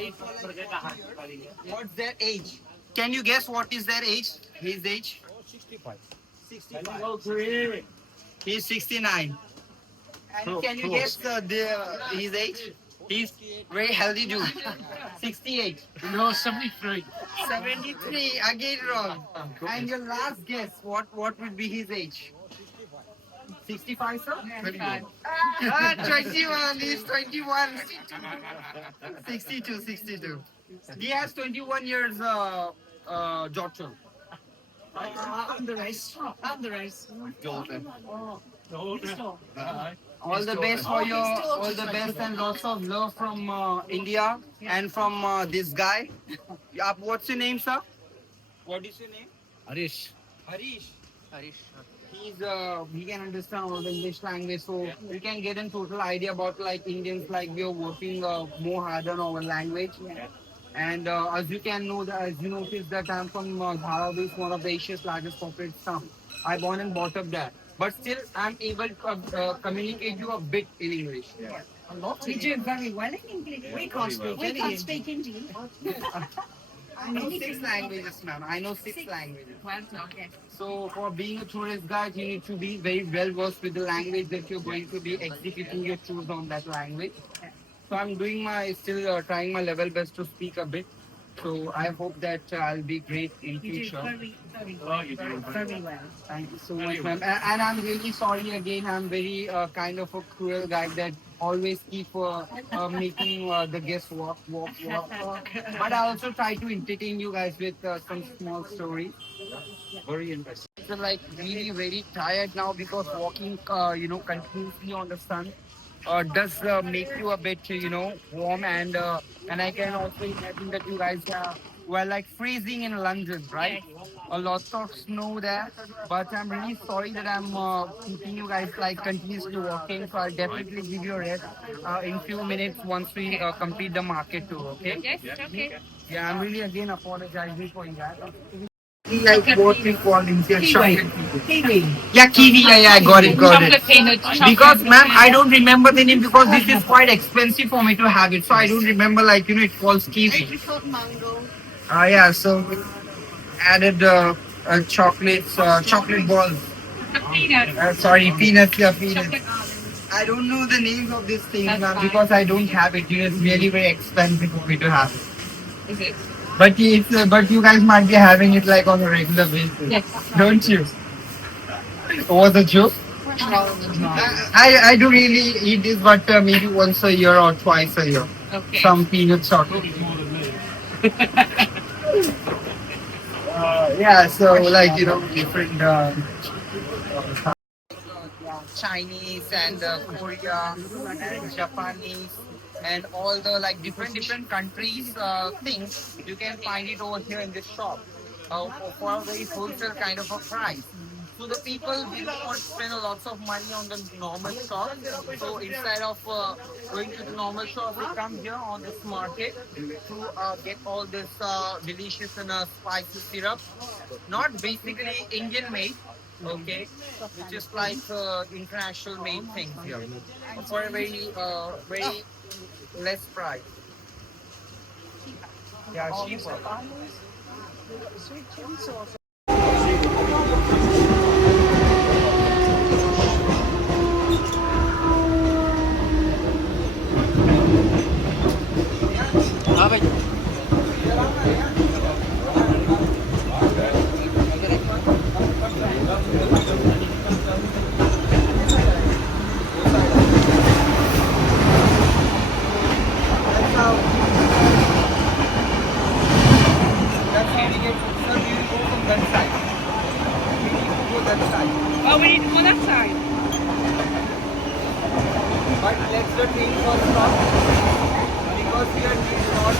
married for like 40 years. What's their age? Can you guess what is their age? His age? 65. He's 69. And can you guess his age? He's very healthy dude. 68. No, 73. 73. Again wrong. And your last guess, what would be his age? 65, sir? 25. 21. He's 21. 62, 62. He has 21 years daughter. I'm the race. I'm the race. All the best for your, all the best and lots of love from India and from this guy. What's your name, sir? What is your name? Harish. Harish. Harish. He can understand all the English language, so we can get a total idea about like Indians, like we are working more hard on our language. And as you can know, as you notice that I'm from Dharavi, one of the Asia's largest corporate staff. I born and brought up there, but still I'm able to communicate you a bit in English. A lot. We do very well in English. We can't speak Indian. I know six languages, ma'am. I know six languages. Well, okay. So for being a tourist guide, you need to be very well versed with the language that you're going to be executing your tours on that language. So I'm doing my still trying my level best to speak a bit. So I hope that I'll be great in You do future. very well. Thank you so much, ma'am. And I'm really sorry again. I'm very kind of a cruel guy that always keep making the guests walk. But I also try to entertain you guys with some small stories. Very interesting. So like really very tired now because walking, continuously on the sun does make you a bit, warm and I can also imagine that you guys were like freezing in London, right? A lot of snow there, but I'm really sorry that I'm keeping you guys like continuously walking. So I'll definitely give you a rest in few minutes once we complete the market tour. Okay? Yes, okay. Yeah, I'm really again apologizing for that. Like what we call in here, chocolate. Kiwi. Yeah, kiwi. Yeah, I got it. Chocolate peanut. Because, ma'am, I don't remember the name because this is quite expensive for me to have it. So I don't remember, like, it calls kiwi. Apricot mango. Yeah, so we added chocolates, chocolate balls. Peanut. Sorry, peanuts. Yeah, peanuts. Chocolate almonds. I don't know the names of these things, ma'am, because I don't have it. It's really very expensive for me to have it. Is it? But but you guys might be having it like on a regular basis, Yes. don't you? Was a joke? I do really eat this, but maybe once a year or twice a year. Okay. Some peanut chocolate. Yeah, so like different Chinese and Korea and Japanese and all the like different countries things you can find it over here in this shop for a very wholesale kind of a price. So the people will not spend a lot of money on the normal shop. So instead of going to the normal shop, they come here on this market to get all this delicious and spicy syrup. Not basically Indian made, okay, which is like international made things here for a very less price. Yeah, cheaper. That's how we get. So we will go from that side. We need to go that side. Oh, we need to go that side. But let's the train first stop because we are not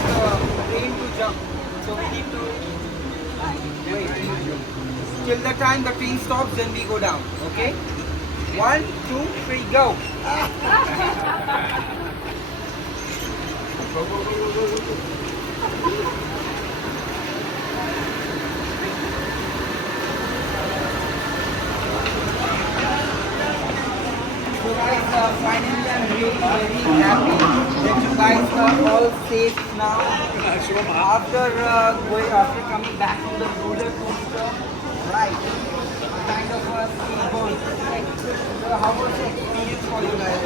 trained to jump. So we need to wait. Till the time the train stops, then we go down. Okay? 1, 2, 3, go. So guys, finally I'm really very happy that you guys are all safe now after coming back to the roller coaster. Right. Kind of a speedboat. So how was the experience for you guys?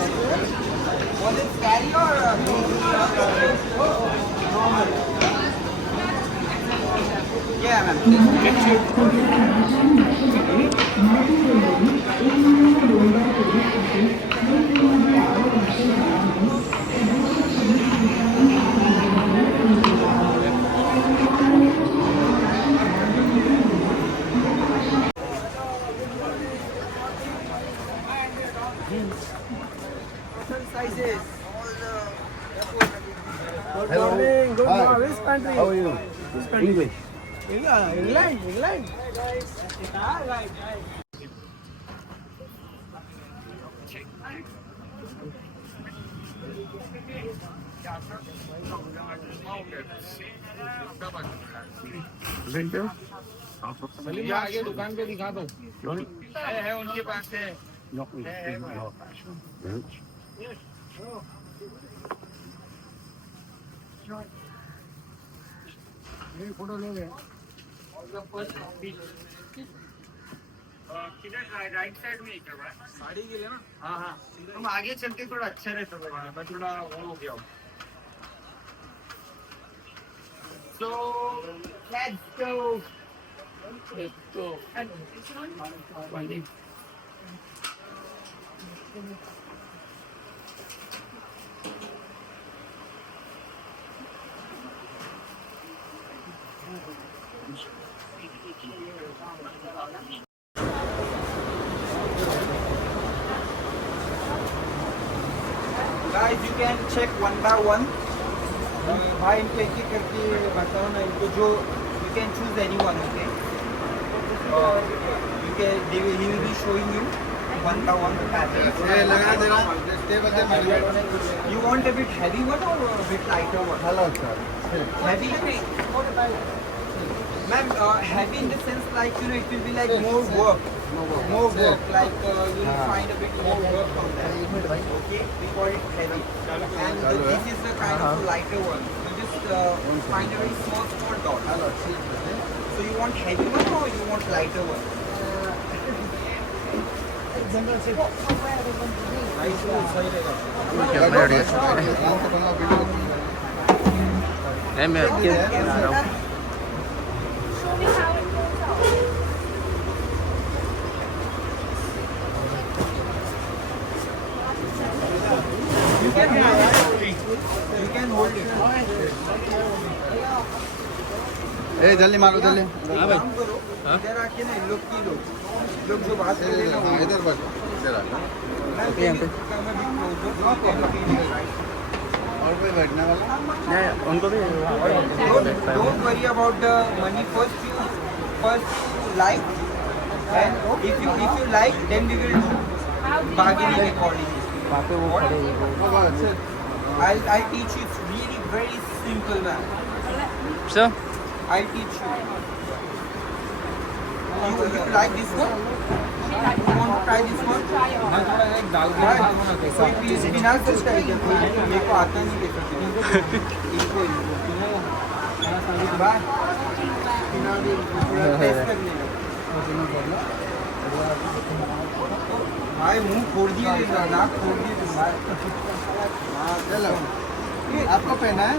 Was it scary or normal? Yeah, ma'am. Sizes. Good morning. Good morning. Which country? How are you? English. England. England. ये आगे दुकान पे दिखा दो है उनके पास है ये फोटो लोगे किधर राइट साइड में क्या बात साड़ी के लिए ना हाँ हाँ हम आगे चलते थोड़ा अच्छा रहता है मैं थोड़ा वो हो गया हूँ So let's go. Let's go. Guys, you can check one by one. भाई इनको एक एक करके बताओ ना इनको जो you can choose anyone, okay? You can he will be showing you one by one the pattern. You want a bit heavy one or a bit lighter one? Hello, sir. Heavy? Ma'am, heavy in the sense like it will be like more work. More work. Like you will find a bit more work on that. Okay, we call it heavy. And this is the kind of lighter one. You just find a very small dot. So you want heavy one or you want lighter one? You can hold it. ए जल्दी मारो जल्दी काम करो इधर आके ना लोग की लोग जो बात कर रहे हैं ना इधर बस इधर आ और कोई बैठने वाला नहीं उनको भी don't worry about the money first you like and if you like then we will do bargaining accordingly. I'll teach you. It's really very simple, man. Sure. I'll teach you. You like this one? You want to try this one? कोई piece बिना सोचता है क्या कोई मेरे को आता नहीं देखा इनको बाय टेस्ट करने भाई मुंह फोड़ दिए नाक फोड़ दिए हाँ चलो आपको पहना है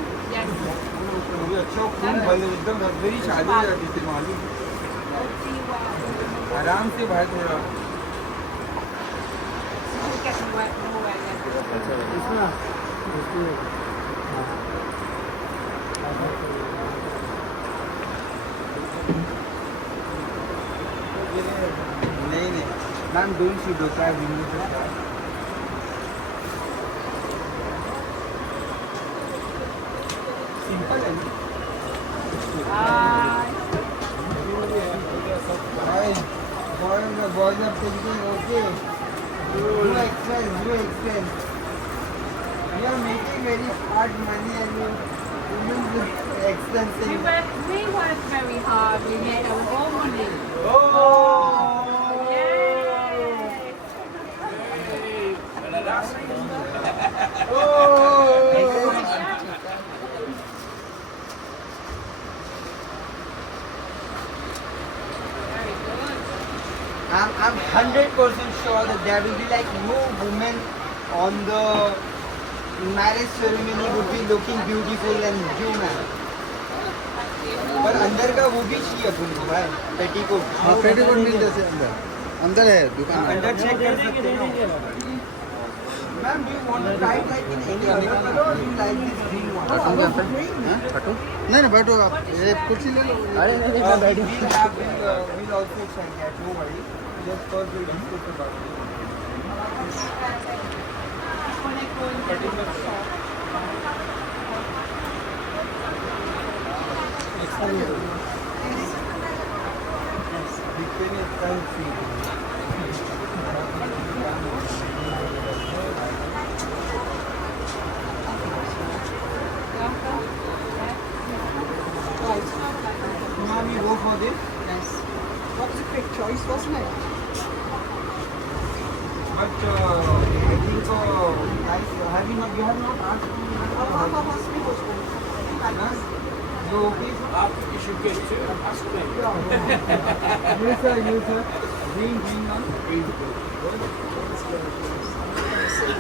मुझे अच्छा खून भले एकदम मेरी शादी हो जाती थी मालूम आराम से भाई थोड़ा नहीं ma'am don't she do try window simple है boys are thinking okay do expense we are making very hard money and you women expensive We work very hard. We made our own money. oh I'm 100% sure that there will be like no woman on the marriage ceremony would be looking beautiful and human. पर अंदर का वो भी चाहिए अपन को भाई, petticoat. हाँ petticoat मिल जैसे अंदर है दुकान में. अंदर चेक कर सकते हैं. Ma'am, do you want to try it like in any other color or do you like this green one? कटूंगा यहाँ पे. हाँ कटूं? नहीं नहीं बैठो आप, ये कुर्सी ले लो. अरे नहीं We'll also check that, no worry. Just first we'll discuss about it. Ma'am, you go for this. Yes. That was a quick choice, wasn't it? But I think guys, have you not asked me? I've asked me which one. Huh? You okay? You should get two. Ask me. Yes sir, yes sir. Green ma'am.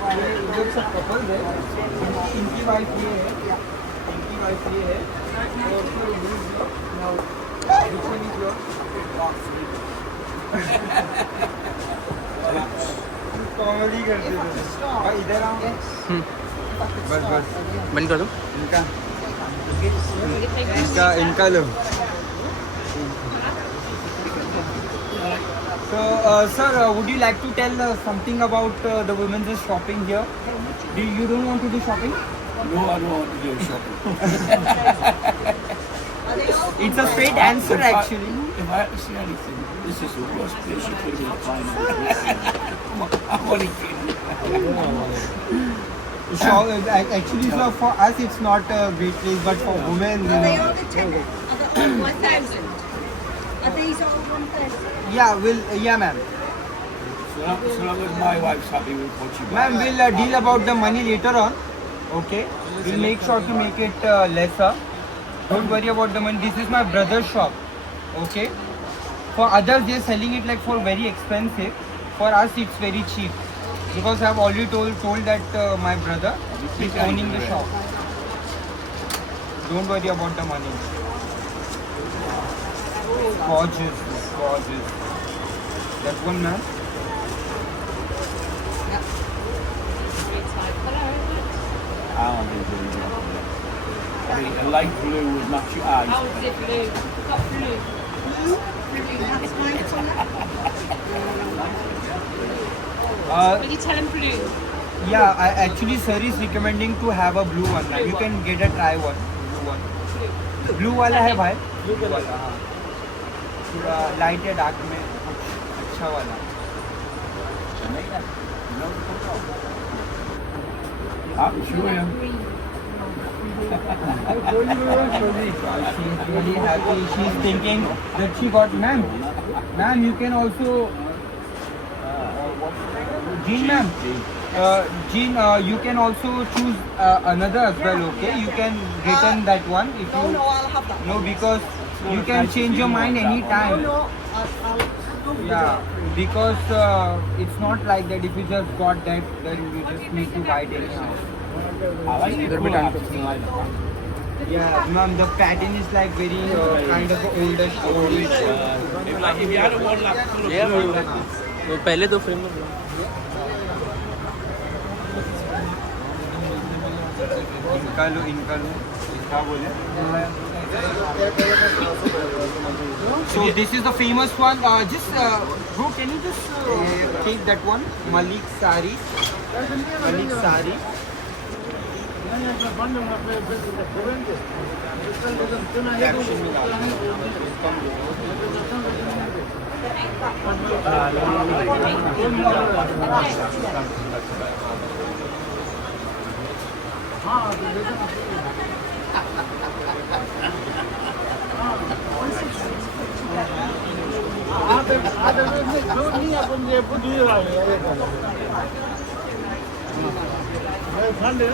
ये इधर सब couple है. इनकी wife ये है. इनकी wife ये है. और फिर ये now which one is yours? Comedy करते थे. भाई इधर आओ. बस बस बंद कर दो. इनका लो. So, sir, would you like to tell something about the women's shopping here? You don't want to do shopping? No, I don't want to do shopping. It's a straight answer, actually. If I had to see anything, this is the worst place you could have been finding. I'm only kidding. Actually, sir, for us it's not a great place, but for women, you Are they know. all the 10? Are they all 1,000? Are these all 1,000? Yeah, ma'am. So long as my wife's happy with what you buy. Ma'am, we'll deal about the money later on. Okay, we'll make sure to make it lesser. Don't worry about the money. This is my brother's shop. Okay. For others, they're selling it like for very expensive. For us, it's very cheap. Because I've already told that my brother is owning the shop. Don't worry about the money. Gorgeous, gorgeous. That one, ma'am. I don't think it's really I mean, a light blue would match your eyes. How is it blue? Got blue. That's my colour. Will you tell him blue? Yeah, actually, sir is recommending to have a blue one. Ma'am. You can get a try one. Blue one. Blue वाला है भाई. Blue वाला हाँ. थोड़ा light या dark में कुछ अच्छा वाला. I'm sure you. She's really happy. She's thinking that she got ma'am. Ma'am, you can also. Jean, ma'am. Jean, you can also choose another as well. Okay, you can return that one if No, you. no, I'll have that. No, because you can change your mind anytime. No, I'll Yeah, because it's not like that. If you just got that, then you just need to buy it anyhow. I like it. Cool. Yeah, ma'am, the pattern is like very kind of oldish. If you had a one like full of blue, तो पहले दो frame में इनका लो, इसका बोले. So this is the famous one. Just bro, can you just take that one? Malik Sari. Caption में आपण जे